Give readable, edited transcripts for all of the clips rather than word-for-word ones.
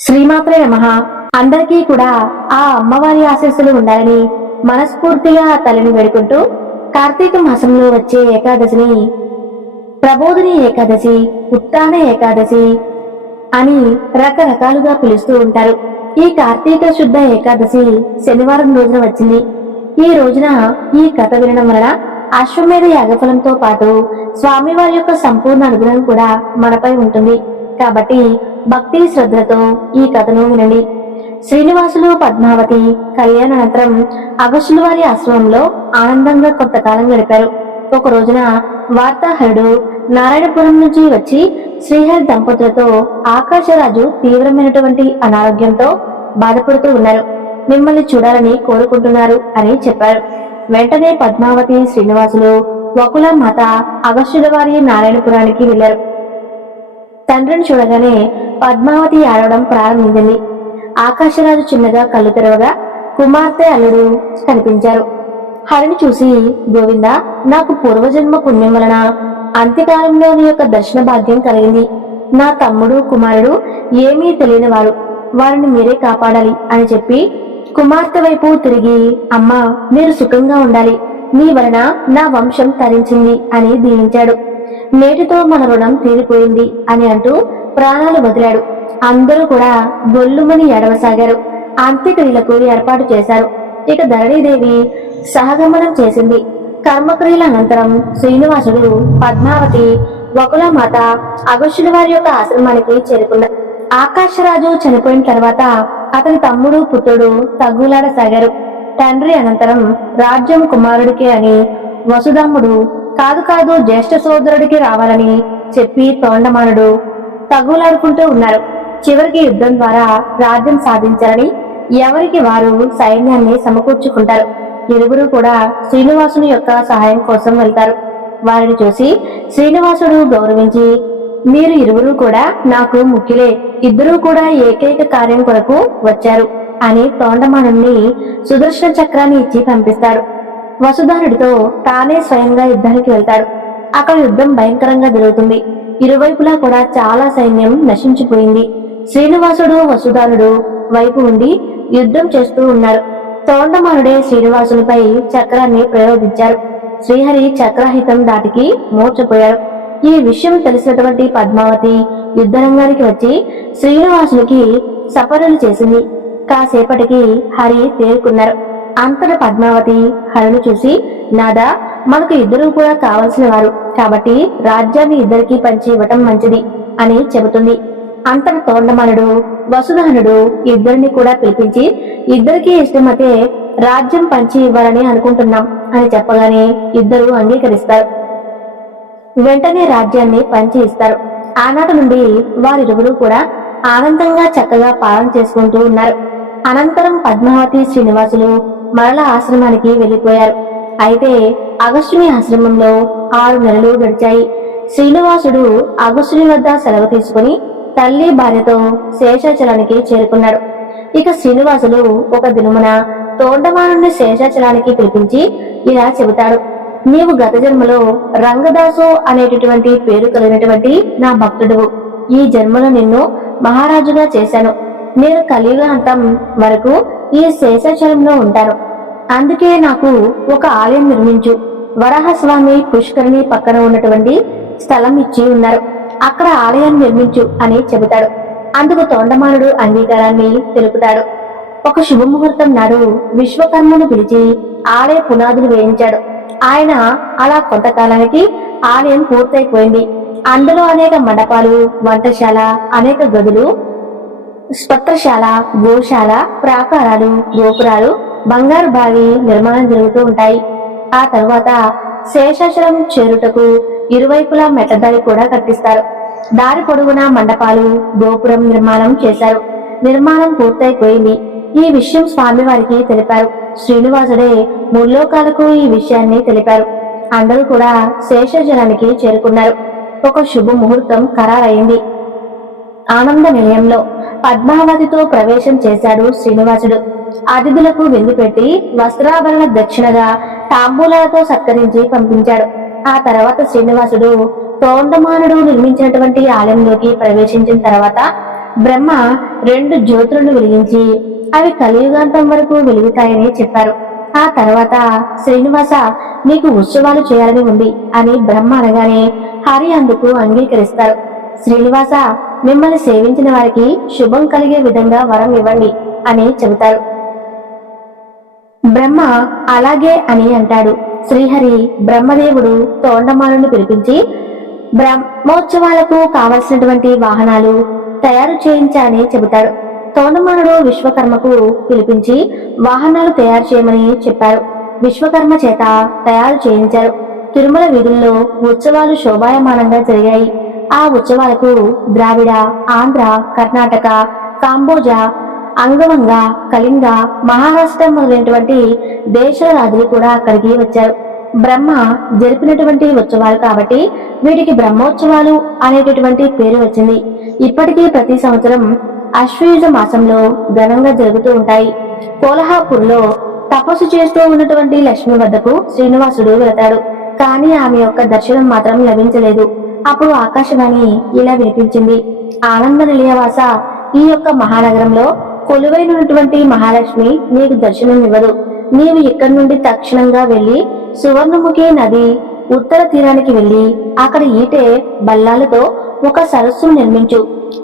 శ్రీమాత్రే నమః. అందరికీ కూడా ఆ అమ్మవారి ఆశీస్సులు ఉండాలని మనస్ఫూర్తిగా ఆ తల్లిని వేడుకుంటూ కార్తీక మాసంలో వచ్చే ఏకాదశిని ప్రబోధిని ఏకాదశి, ఉత్తాన ఏకాదశి అని రకరకాలుగా పిలుస్తూ ఉంటారు. ఈ కార్తీక శుద్ధ ఏకాదశి శనివారం రోజున వచ్చింది. ఈ రోజున ఈ కథ వినడం వలన అశ్వమేధ యాగఫలంతో పాటు స్వామివారి యొక్క సంపూర్ణ అనుగ్రహం కూడా మనపై ఉంటుంది. కాబట్టి భక్తి శ్రద్ధలతో ఈ కథను వినండి. శ్రీనివాసులు పద్మావతి కళ్యాణానంతరం అగస్త్యుల వారి ఆశ్రమంలో ఆనందంగా కొంతకాలం గడిపారు. ఒక రోజున వార్తాహరుడు నారాయణపురం నుంచి వచ్చి శ్రీహరి దంపతులతో ఆకాశరాజు తీవ్రమైనటువంటి అనారోగ్యంతో బాధపడుతూ ఉన్నారు, మిమ్మల్ని చూడాలని కోరుకుంటున్నారు అని చెప్పారు. వెంటనే పద్మావతి శ్రీనివాసులు వకుల మాత అగస్త్యుల వారి నారాయణపురానికి వెళ్లారు. తండ్రిని చూడగానే పద్మావతి ఆడవడం ప్రారంభించింది. ఆకాశరాజు చిన్నగా కళ్ళు తెరవగా కుమార్తె అల్లుడు కనిపించారు. హరిని చూసి, గోవింద, నాకు పూర్వజన్మ పుణ్యం వలన అంత్యకాలంలో నీ యొక్క దర్శన భాగ్యం కలిగింది. నా తమ్ముడు కుమారుడు ఏమీ తెలియని వారు, వారిని మీరే కాపాడాలి అని చెప్పి కుమార్తె వైపు తిరిగి, అమ్మా, మీరు సుఖంగా ఉండాలి, మీ వలన నా వంశం తరించింది అని దీవించాడు. నేటితో మన రుణం తీరిపోయింది అని అంటూ ప్రాణాలు వదిలాడు. అందరూ కూడా గొల్లుమని ఏడవసాగారు. అంత్యక్రియలకు ఏర్పాటు చేశారు. ఇక ధరణీదేవి సహగమనం చేసింది. కర్మక్రియల అనంతరం శ్రీనివాసుడు పద్మావతి వకులమాత అగస్త్యుల వారి యొక్క ఆశ్రమానికి చేరుకున్నారు. ఆకాశరాజు చనిపోయిన తర్వాత అతని తమ్ముడు పుత్రుడు తగ్గులాడసాగారు. తండ్రి అనంతరం రాజ్యం కుమారుడికి అని వసుధమ్ముడు కాదు కాదు జ్యేష్ఠ సోదరుడికి రావాలని చెప్పి తోండమానుడు తగులాడుకుంటూ ఉన్నారు. చివరికి యుద్ధం ద్వారా రాజ్యం సాధించాలని ఎవరికి వారు సైన్యాన్ని సమకూర్చుకుంటారు. ఇరువురు కూడా శ్రీనివాసుని యొక్క సహాయం కోసం వెళ్తారు. వారిని చూసి శ్రీనివాసుడు గౌరవించి, మీరు ఇరువురు కూడా నాకు ముఖ్యులే, ఇద్దరూ కూడా ఏకైక కార్యం కొరకు వచ్చారు అని తోండమానుని సుదర్శన చక్రాన్ని ఇచ్చి పంపిస్తాడు. వసుధానుడితో తానే స్వయంగా యుద్ధానికి వెళ్తాడు. అక్కడ యుద్ధం భయంకరంగా జరుగుతుంది. ఇరువైపులా కూడా చాలా సైన్యం నశించిపోయింది. శ్రీనివాసుడు వసుధానుడు వైపు ఉండి యుద్ధం చేస్తూ ఉన్నాడు. తోండమానుడే శ్రీనివాసునిపై చక్రాన్ని ప్రయోగించారు. శ్రీహరి చక్రహితం దాటికి మూర్చపోయాడు. ఈ విషయం తెలిసినటువంటి పద్మావతి యుద్ధరంగానికి వచ్చి శ్రీనివాసునికి సపర్యలు చేసింది. కాసేపటికి హరి తేరుకున్నారు. అంతట పద్మావతి హరిని చూసి, నాదా, మనకు ఇద్దరు కూడా కావలసిన వారు కాబట్టి రాజ్యాన్ని ఇద్దరికి పంచి ఇవ్వటం మంచిది అని చెబుతుంది. అంతట తోండమానుడు వసుధానుడు ఇద్దరిని కూడా పిలిపించి, ఇద్దరికీ ఇష్టమైతే రాజ్యం పంచి ఇవ్వాలని అనుకుంటున్నాం అని చెప్పగానే ఇద్దరు అంగీకరిస్తారు. వెంటనే రాజ్యాన్ని పంచి ఇస్తారు. ఆనాటి నుండి వారిరువురు కూడా ఆనందంగా చక్కగా పాలన చేసుకుంటూ ఉన్నారు. అనంతరం పద్మావతి శ్రీనివాసులు మరల ఆశ్రమానికి వెళ్లిపోయారు. అయితే అగస్త్యుని ఆశ్రమంలో 6 నెలలు గడిచాయి. శ్రీనివాసుడు అగస్త్యుని వద్ద సెలవు తీసుకుని తల్లి భార్యతో శేషాచలానికి చేరుకున్నాడు. ఇక శ్రీనివాసులు ఒక దినమున తోండమానుని శేషాచలానికి పిలిపించి ఇలా చెబుతాడు, నీవు గత జన్మలో రంగదాసు అనేటటువంటి పేరు కలిగినటువంటి నా భక్తుడువు. ఈ జన్మలో నిన్ను మహారాజుగా చేశాను. నేను కలియుగాంతం వరకు ఈ శేషాచలంలో ఉంటాను. అందుకే నాకు ఒక ఆలయం నిర్మించు. వరాహస్వామి పుష్కరిణి పక్కన ఉన్నటువంటి స్థలం ఇచ్చి ఉన్నారు, అక్కడ ఆలయాన్ని నిర్మించు అని చెబుతాడు. అందుకు తోండమానుడు అంగీకారాన్ని తెలుపుతాడు. ఒక శుభముహూర్తం నాడు విశ్వకర్మను పిలిచి ఆలయ పునాదులు వేయించాడు. ఆయన అలా కొంతకాలానికి ఆలయం పూర్తయిపోయింది. అందులో అనేక మండపాలు, వంటశాల, అనేక గదులు, స్పత్రశాల, గోశాల, ప్రాకారాలు, గోపురాలు, బంగారు బావి నిర్మాణం జరుగుతూ ఉంటాయి. ఆ తరువాత శేషాచలం చేరుటకు ఇరువైపులా మెట్లదారి కూడా కట్టిస్తారు. దారి పొడవునా మండపాలు, గోపురం నిర్మాణం చేశారు. నిర్మాణం పూర్తయిపోయింది. ఈ విషయం స్వామివారికి తెలిపారు. శ్రీనివాసుడే ముల్లోకాలకు ఈ విషయాన్ని తెలిపారు. అందరూ కూడా శేషాచలానికి చేరుకున్నారు. ఒక శుభ ముహూర్తం ఖరారైంది. ఆనంద నిలయంలో పద్మావతితో ప్రవేశం చేశాడు శ్రీనివాసుడు. అతిథులకు విందు పెట్టి వస్త్రాభరణ దక్షిణగా తాంబూలాలతో సత్కరించి పంపించాడు. ఆ తర్వాత శ్రీనివాసుడు తోండమానుడు నిర్మించినటువంటి ఆలయంలోకి ప్రవేశించిన తర్వాత బ్రహ్మ 2 జ్యోతులను వెలిగించి అవి కలియుగాంతం వరకు వెలుగుతాయని చెప్పారు. ఆ తర్వాత శ్రీనివాస, నీకు ఉత్సవాలు చేయాలని ఉంది అని బ్రహ్మ అనగానే హరి అందుకు అంగీకరిస్తారు. శ్రీనివాస, మిమ్మల్ని సేవించిన వారికి శుభం కలిగే విధంగా వరం ఇవ్వండి అని చెబుతారు. బ్రహ్మ అలాగే అని అంటాడు. శ్రీహరి బ్రహ్మదేవుడు తోండమాలను పిలిపించి బ్రహ్మోత్సవాలకు కావలసినటువంటి వాహనాలు తయారు చేయించాలని చెబుతాడు. తోండమానుడు విశ్వకర్మకు పిలిపించి వాహనాలు తయారు చేయమని చెప్పారు. విశ్వకర్మ చేత తయారు చేయించారు. తిరుమల వీధుల్లో ఉత్సవాలు శోభాయమానంగా జరిగాయి. ఆ ఉత్సవాలకు ద్రావిడ, ఆంధ్ర, కర్ణాటక, కాంబోజా, అంగవంగ, కళింగ, మహారాష్ట్ర మొదలైనటువంటి దేశాల రాజులు కూడా అక్కడికి వచ్చారు. బ్రహ్మ జరిపినటువంటి ఉత్సవాలు కాబట్టి వీటికి బ్రహ్మోత్సవాలు అనేటటువంటి పేరు వచ్చింది. ఇప్పటికీ ప్రతి సంవత్సరం అశ్వయుజ మాసంలో ఘనంగా జరుగుతూ ఉంటాయి. కోల్హాపూర్లో తపస్సు చేస్తూ ఉన్నటువంటి లక్ష్మి వద్దకు శ్రీనివాసుడు వెళతాడు. కానీ ఆమె యొక్క దర్శనం మాత్రం లభించలేదు. అప్పుడు ఆకాశవాణి ఇలా వినిపించింది. ఆనంద నిలయవాస, ఈ యొక్క మహానగరంలో కొలువైనటువంటి మహాలక్ష్మి నీకు దర్శనం ఇవ్వదు. నీవు ఇక్కడి నుండి తక్షణంగా వెళ్లి సువర్ణముఖి నది ఉత్తర తీరానికి వెళ్లి అక్కడ ఈటే బల్లాలతో ఒక సరస్సును నిర్మించు.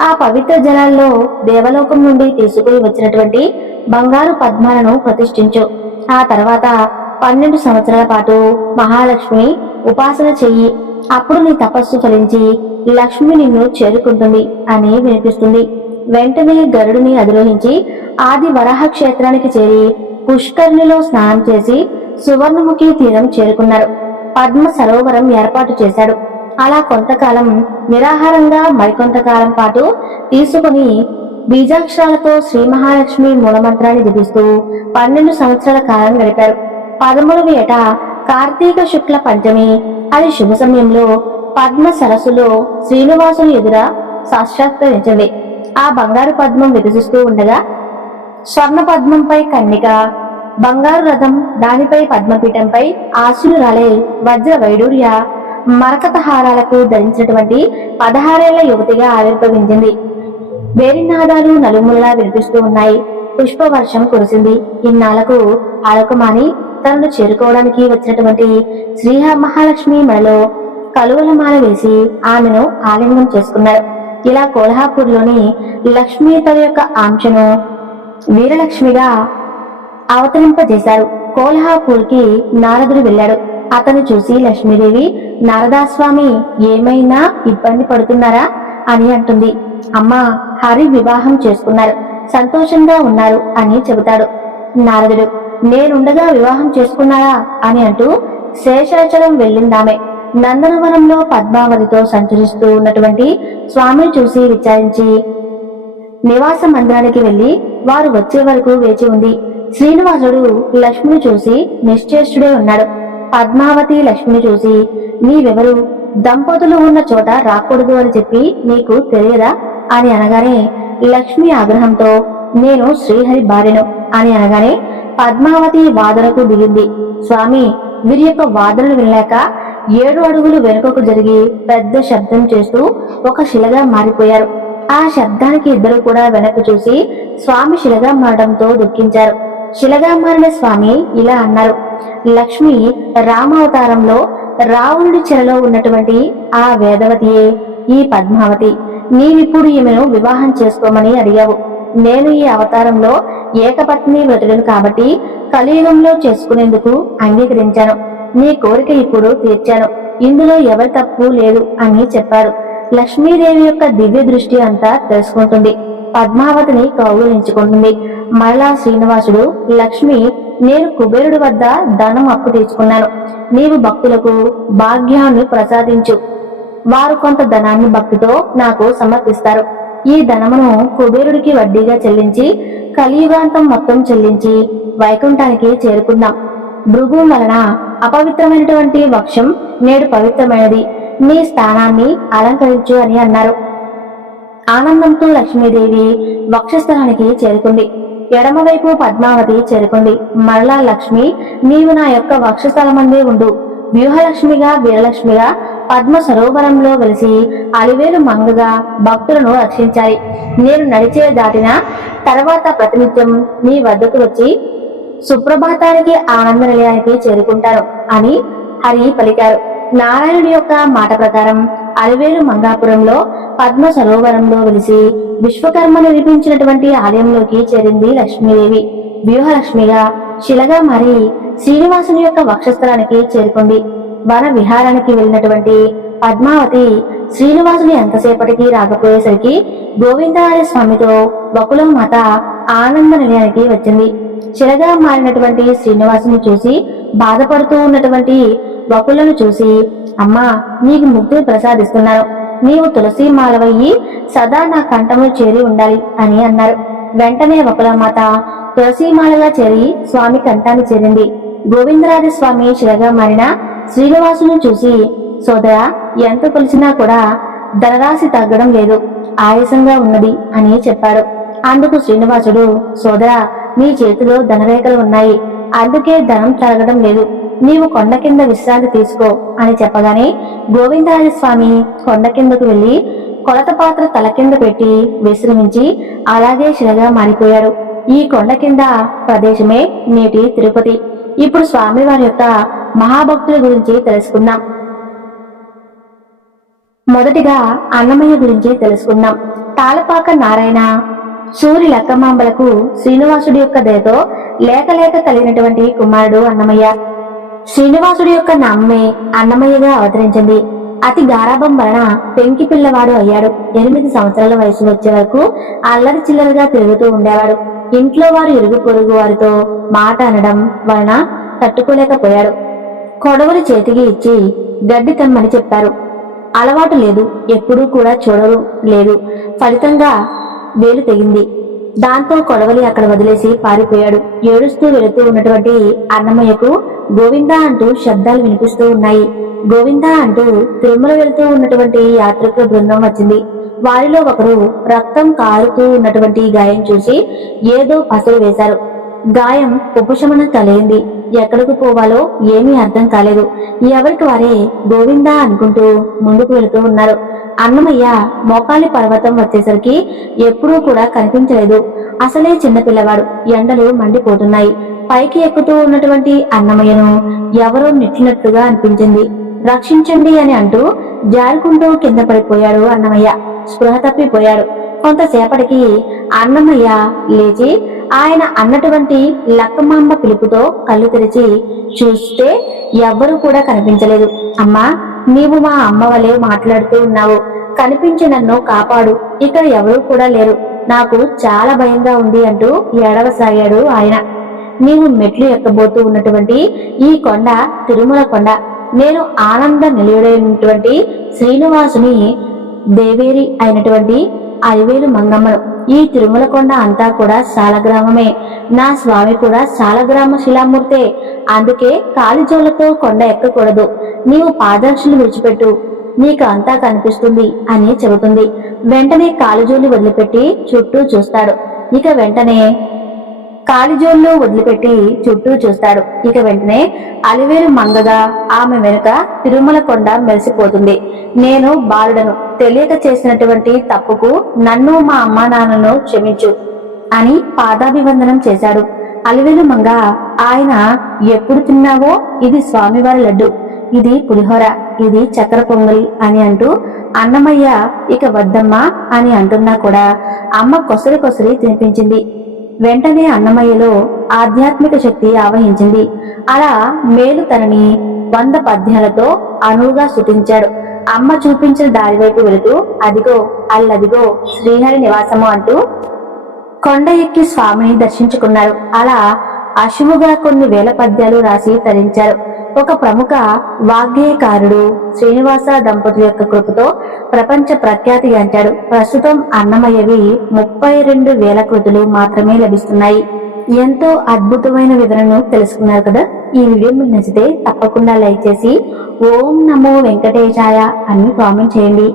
ఆ పవిత్ర జలాల్లో దేవలోకం నుండి తీసుకుని వచ్చినటువంటి బంగారు పద్మాలను ప్రతిష్ఠించు. ఆ తర్వాత 12 సంవత్సరాల పాటు మహాలక్ష్మి ఉపాసన చెయ్యి. అప్పుడు నీ తపస్సు ఫలించి లక్ష్మి నిన్ను చేరుకుంటుంది అని వినిపిస్తుంది. వెంటనే గరుడుని అధిరోహించి ఆది వరాహ క్షేత్రానికి చేరి పుష్కరిణిలో స్నానం చేసి సువర్ణముఖి తీరం చేరుకున్నారు. పద్మ సరోవరం ఏర్పాటు చేశాడు. అలా కొంతకాలం నిరాహారంగా మరికొంతకాలం పాటు తీసుకుని బీజాక్షరాలతో శ్రీ మహాలక్ష్మి మూలమంత్రాన్ని జపిస్తూ 12 సంవత్సరాల కాలం గడిపారు. 13వ ఏట కార్తీక శుక్ల పంచమి అది శుభ సమయంలో పద్మ సరస్సులో శ్రీనివాసుని ఎదుర సాక్షాత్కరించింది. ఆ బంగారు పద్మం వికసిస్తూ ఉండగా స్వర్ణ పద్మంపై కన్నిక, బంగారు రథం, దానిపై పద్మపీఠంపై ఆశీనురాలే వజ్ర వైడూర్య మరకత హారాలకు ధరించినటువంటి 16 ఏళ్ల యువతిగా ఆవిర్భవించింది. వేరినాదాలు నలుమూలలా వినిపిస్తూ ఉన్నాయి. పుష్పవర్షం కురిసింది. ఇన్నాళ్లకు ఆలకుమాని తనను చేరుకోవడానికి వచ్చినటువంటి శ్రీ మహాలక్ష్మి మెడలో కలువలమాల వేసి ఆమెను ఆలింగనం చేసుకున్నారు. ఇలా కోల్హాపూర్లోని లక్ష్మీ తన యొక్క ఆంక్షను వీరలక్ష్మిగా అవతరింపజేశారు. కోల్హాపూర్కి నారదుడు వెళ్ళాడు. అతను చూసి లక్ష్మీదేవి, నారదాస్వామి ఏమైనా ఇబ్బంది పడుతున్నారా అని అంటుంది. అమ్మా, హరి వివాహం చేసుకున్నారు, సంతోషంగా ఉన్నారు అని చెబుతాడు. నారదుడు, నేనుండగా వివాహం చేసుకున్నారా అని అంటూ శేషాచలం వెళ్ళిందామె. నందనవనంలో పద్మావతితో సంచరిస్తూ ఉన్నటువంటి స్వామిని చూసి విచారించి నివాస మందిరానికి వెళ్లి వారు వచ్చే వరకు వేచి ఉంది. శ్రీనివాసుడు లక్ష్మిని చూసి నిశ్చేష్టుడే ఉన్నాడు. పద్మావతి లక్ష్మిని చూసి, నీవెవరు? దంపతులు ఉన్న చోట రాకూడదు అని చెప్పి నీకు తెలియదా అని అనగానే లక్ష్మి ఆగ్రహంతో, నేను శ్రీహరి భార్యను అని అనగానే పద్మావతి వాదనకు దిగింది. స్వామి, వీరి యొక్క వాదనలు వినలేక 7 అడుగులు వెనుకకు జరిగి పెద్ద శబ్దం చేస్తూ ఒక శిలగా మారిపోయారు. ఆ శబ్దానికి ఇద్దరు కూడా వెనక్కు చూసి స్వామి శిలగా మారడంతో దుఃఖించారు. శిలగా మారిన స్వామి ఇలా అన్నారు, లక్ష్మి రామావతారంలో రావణుడి చెరలో ఉన్నటువంటి ఆ వేదవతియే ఈ పద్మావతి. నీవిప్పుడు ఈమెను వివాహం చేసుకోమని అడిగావు. నేను ఈ అవతారంలో ఏకపత్ని వ్రతులను కాబట్టి కలియుగంలో చేసుకునేందుకు అంగీకరించాను. నీ కోరిక ఇప్పుడు తీర్చాను. ఇందులో ఎవరి తప్పు లేదు అని చెప్పాడు. లక్ష్మీదేవి యొక్క దివ్య దృష్టి అంతా తెలుసుకుంటుంది. పద్మావతిని కౌగులించుకుంటుంది. మరలా శ్రీనివాసుడు, లక్ష్మి, నేను కుబేరుడి వద్ద ధనం అప్పు తీసుకున్నాను. నీవు భక్తులకు భాగ్యాన్ని ప్రసాదించు. వారు కొంత ధనాన్ని భక్తితో నాకు సమర్పిస్తారు. ఈ ధనమును కుబేరుడికి వడ్డీగా చెల్లించి కలియుగాంతం మొత్తం చెల్లించి వైకుంఠానికి చేరుకుందాం. భృగు వలన అపవిత్రమైనటువంటి వక్షం నేడు పవిత్రమైనది. నీ స్థానాన్ని అలంకరించు అని అన్నారు. ఆనందంతో లక్ష్మీదేవి వక్షస్థలానికి చేరుకుంది. ఎడమవైపు పద్మావతి చేరుకుంది. మరలా లక్ష్మి, నీవు నా యొక్క వక్షస్థలమందే ఉండు. వ్యూహలక్ష్మిగా వీరలక్ష్మిగా పద్మ సరోవరంలో వెలిసి అలివేలు మంగగా భక్తులను రక్షించాలి. నేను నడిచే దాటిన తర్వాత ప్రతినిత్యం నీ వద్దకు వచ్చి సుప్రభాతానికి ఆనంద నిలయానికి చేరుకుంటాను అని హరి పలికారు. నారాయణుడి యొక్క మాట ప్రకారం అలివేలు మంగాపురంలో పద్మ సరోవరంలో వెలిసి విశ్వకర్మ నిర్మించినటువంటి ఆలయంలోకి చేరింది లక్ష్మీదేవి. వ్యూహలక్ష్మిగా శిలగా మారి శ్రీనివాసుని యొక్క వక్షస్థలానికి చేరుకుంది. వన విహారానికి వెళ్ళినటువంటి పద్మావతి శ్రీనివాసుని ఎంతసేపటికి రాకపోయేసరికి గోవిందరాజ స్వామితో వకులమాత ఆనంద నిలయానికి వచ్చింది. శిలగా మారినటువంటి శ్రీనివాసుని చూసి బాధపడుతూ ఉన్నటువంటి వకులను చూసి, అమ్మా, నీకు ముక్తిని ప్రసాదిస్తున్నాను, నీవు తులసి మాలవయ్యి సదా నా కంఠము చేరి ఉండాలి అని అన్నారు. వెంటనే వకులమాత తులసీమాలగా చేరి స్వామి కంఠాన్ని చేరింది. గోవిందరాజ స్వామి శిలగా మారిన శ్రీనివాసును చూసి, సోదరా, ఎంత కొలిసినా కూడా ధనరాశి తగ్గడం లేదు, ఆయాసంగా ఉన్నది అని చెప్పాడు. అందుకు శ్రీనివాసుడు, సోదరా, నీ చేతిలో ధనరేఖలు ఉన్నాయి, అందుకే ధనం తరగడం లేదు, నీవు కొండ కింద విశ్రాంతి తీసుకో అని చెప్పగానే గోవిందరాజస్వామి కొండ కిందకు వెళ్లి కొలత పాత్ర తల కింద పెట్టి విశ్రమించి అలాగే శిలగా మారిపోయాడు. ఈ కొండ కింద ప్రదేశమే నేటి తిరుపతి. ఇప్పుడు స్వామి వారి యొక్క మహాభక్తుల గురించి తెలుసుకుందాం. మొదటిగా అన్నమయ్య గురించి తెలుసుకుందాం. తాళపాక నారాయణ సూరి లక్కమాంబలకు శ్రీనివాసుడి యొక్క దయతో లేక లేక కలిగినటువంటి కుమారుడు అన్నమయ్య. శ్రీనివాసుడి యొక్క నామే అన్నమయ్యగా అవతరించింది. అతి గారాభం వలన పెంకి పిల్లవాడు అయ్యాడు. 8 సంవత్సరాల వయసు వచ్చే వరకు అల్లరి చిల్లరగా తిరుగుతూ ఉండేవాడు. ఇంట్లో వారు ఇరుగు పొరుగు వారితో మాట అనడం వలన తట్టుకోలేకపోయాడు. కొడవలి చేతికి ఇచ్చి గడ్డి తెమ్మని చెప్పారు. అలవాటు లేదు, ఎప్పుడూ కూడా చూడరు లేదు. ఫలితంగా వేలు తెగింది. దాంతో కొడవలి అక్కడ వదిలేసి పారిపోయాడు. ఏడుస్తూ వెళుతూ ఉన్నటువంటి అన్నమయ్యకు గోవిందా అంటూ శబ్దాలు వినిపిస్తూ ఉన్నాయి. గోవిందా అంటూ తిరుమల వెళుతూ ఉన్నటువంటి యాత్రికుల బృందం వచ్చింది. వారిలో ఒకరు రక్తం కారుతూ ఉన్నటువంటి గాయం చూసి ఏదో పసరు వేశారు. గాయం ఉపశమనం కలిగింది. ఎక్కడికి పోవాలో ఏమీ అర్థం కాలేదు. ఎవరికి వారే గోవిందా అనుకుంటూ ముందుకు వెళుతూ ఉన్నారు. అన్నమయ్య మోకాలి పర్వతం వచ్చేసరికి ఎప్పుడూ కూడా కనిపించలేదు. అసలే చిన్నపిల్లవాడు. ఎండలు మండిపోతున్నాయి. పైకి ఎక్కుతూ ఉన్నటువంటి అన్నమయ్యను ఎవరో నెట్టినట్టుగా అనిపించింది. రక్షించండి అని అంటూ జారుకుంటూ కింద పడిపోయాడు అన్నమయ్య. స్పృహ తప్పిపోయాడు. కొంతసేపటికి అన్నమయ్య లేచి ఆయన అన్నటువంటి లక్కమాంబ పిలుపుతో కళ్ళు తెరిచి చూస్తే ఎవ్వరూ కూడా కనిపించలేదు. అమ్మా, నీవు మా అమ్మ వలె మాట్లాడుతూ ఉన్నావు, కనిపించి నన్ను కాపాడు, ఇక్కడ ఎవరూ కూడా లేరు, నాకు చాలా భయంగా ఉంది అంటూ ఏడవసాగాడు ఆయన. నీవు మెట్లు ఎక్కబోతూ ఉన్నటువంటి ఈ కొండ తిరుమల కొండ. నేను ఆనంద నిలయుడైనటువంటి శ్రీనివాసుని దేవేరి అయినటువంటి అలివేలు మంగమ్మను. ఈ తిరుమల కొండ అంతా కూడా సాలగ్రామమే. నా స్వామి కూడా సాలగ్రామ శిలామూర్తే. అందుకే కాలిజోలతో కొండ ఎక్కకూడదు. నీవు పాదరక్షలు విడిచిపెట్టు, నీకు అంతా కనిపిస్తుంది అని చెబుతుంది. వెంటనే కాలిజోలు వదిలిపెట్టి చుట్టూ చూస్తాడు. ఇక వెంటనే అలివేలు మంగగా ఆమె వెనుక తిరుమల కొండ మెరిసిపోతుంది. నేను బాలుడను, తెలియక చేసినటువంటి తప్పుకు నన్ను మా అమ్మా నాన్నను క్షమించు అని పాదాభివందనం చేశాడు. అలివేలు మంగ, ఆయన ఎప్పుడు తిన్నావో ఇది స్వామివారి లడ్డు, ఇది పులిహోర, ఇది చక్కెర పొంగలి అని అంటూ అన్నమయ్య ఇక వద్దమ్మా అని అంటున్నా కూడా అమ్మ కొసరి కొసరి తినిపించింది. వెంటనే అన్నమయ్యలో ఆధ్యాత్మిక శక్తి ఆవహించింది. అలా మేలు తనని 100 పద్యాలతో అనువుగా స్తుతించాడు. అమ్మ చూపించిన దారి వైపు వెళుతూ అదిగో అల్లదిగో శ్రీహరి నివాసము అంటూ కొండ ఎక్కి స్వామిని దర్శించుకున్నారు. అలా అశువుగా కొన్ని వేల పద్యాలు రాసి తరించారు. ఒక ప్రముఖ వాగ్గేయకారుడు శ్రీనివాస దంపతుల యొక్క కృపతో ప్రపంచ ప్రఖ్యాతి గాంచాడు. ప్రస్తుతం అన్నమయ్యవి 32,000 కృతులు మాత్రమే లభిస్తున్నాయి. ఎంతో అద్భుతమైన వివరణను తెలుసుకున్నారు కదా. ఈ వీడియో మీకు నచ్చితే తప్పకుండా లైక్ చేసి ఓం నమో వెంకటేశాయ అని కామెంట్ చేయండి.